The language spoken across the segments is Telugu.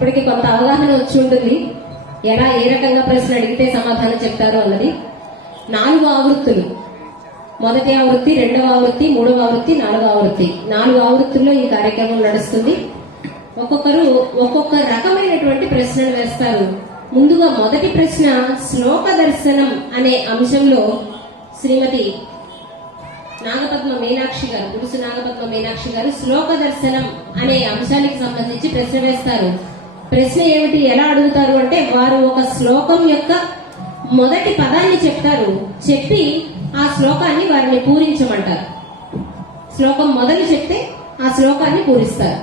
ఇప్పటికి కొంత అవగాహన వచ్చి ఉంటుంది. ఎలా ఏ రకంగా ప్రశ్న అడిగితే సమాధానం చెప్తారు అన్నది. నాలుగు ఆవృత్తులు. మొదటి ఆవృత్తి రెండవ ఆవృత్తి మూడవ ఆవృత్తి నాలుగవ ఆవృత్తి. నాలుగు ఆవృత్తుల్లో ఈ కార్యక్రమం నడుస్తుంది. ఒక్కొక్కరు ఒక్కొక్క రకమైనటువంటి ప్రశ్నలు వేస్తారు. ముందుగా మొదటి ప్రశ్న శ్లోక దర్శనం అనే అంశంలో శ్రీమతి నాగపద్మ మీనాక్షి గారు గురుసు నాగపద్మ మీనాక్షి గారు శ్లోక దర్శనం అనే అంశానికి సంబంధించి ప్రశ్న వేస్తారు. ప్రశ్న ఏమిటి? ఎలా అడుగుతారు అంటే వారు ఒక శ్లోకం యొక్క మొదటి పదాన్ని చెప్తారు. చెప్పి ఆ శ్లోకాన్ని వారిని పూరించమంటారు. శ్లోకం మొదలు చెప్తే ఆ శ్లోకాన్ని పూరిస్తారు.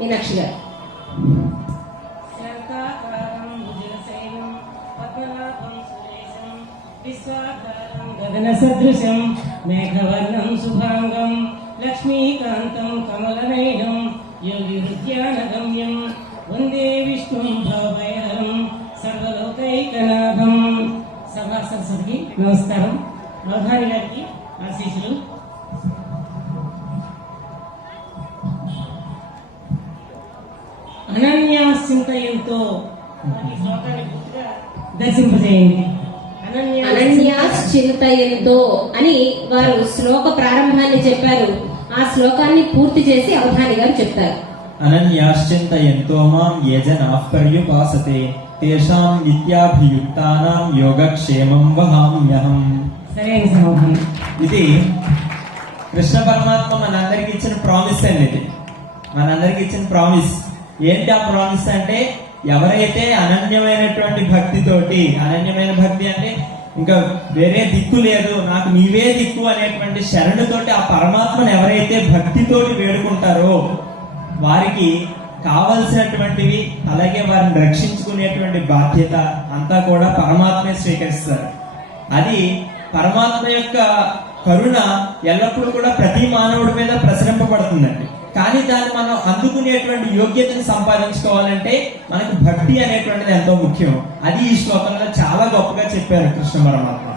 మీనాక్షి గారు. గగన సదృశం మేఘవర్ణం శుభాంగం లక్ష్మీకాంతం కమలనయనం యోగి వందే విష్ణుం భవభయహరం సర్వలోకైకనాథం సభా సరస్వతికి నమస్కారం ప్రధాని గారికి ఆశీస్సులు. అనన్యాసింతయంతో ఈ శ్లోకాన్ని పూర్తిగా దర్శింపజేయండి. అనన్యాశ్చింతయంతో చింతయంతో అని వారు శ్లోక ప్రారంభాన్ని చెప్పారు. ఆ శ్లోకాన్ని పూర్తి చేసి అవధాని గారు చెప్తారు. అనన్యాశ్చింతయంతో మాం ఏ జనాః పర్యుపాసతే తేషాం నిత్యాభియుక్తానాం యోగక్షేమం వహామ్యహం. ఇది కృష్ణ పరమాత్మ మనందరికి ఇచ్చిన ప్రామిస్ అండి ఇది. మనందరికి ఇచ్చిన ప్రామిస్. ఏంటి ఆ ప్రామిస్ అంటే ఎవరైతే అనన్యమైనటువంటి భక్తితోటి అనన్యమైన భక్తి అంటే ఇంకా వేరే దిక్కు లేదు. నాకు నీవే దిక్కు అనేటువంటి శరణుతోటి ఆ పరమాత్మను ఎవరైతే భక్తితోటి వేడుకుంటారో వారికి కావలసినటువంటివి అలాగే వారిని రక్షించుకునేటువంటి బాధ్యత అంతా కూడా పరమాత్మే స్వీకరిస్తారు. అది పరమాత్మ యొక్క కరుణ ఎల్లప్పుడూ కూడా ప్రతి మానవుడి మీద ప్రసరింపబడుతుందండి. కానీ దాన్ని మనం అందుకునేటువంటి యోగ్యతను సంపాదించుకోవాలంటే మనకు భక్తి అనేటువంటిది ఎంతో ముఖ్యం. అది ఈ శ్లోకంలో చాలా గొప్పగా చెప్పారు కృష్ణ పరమాత్మ.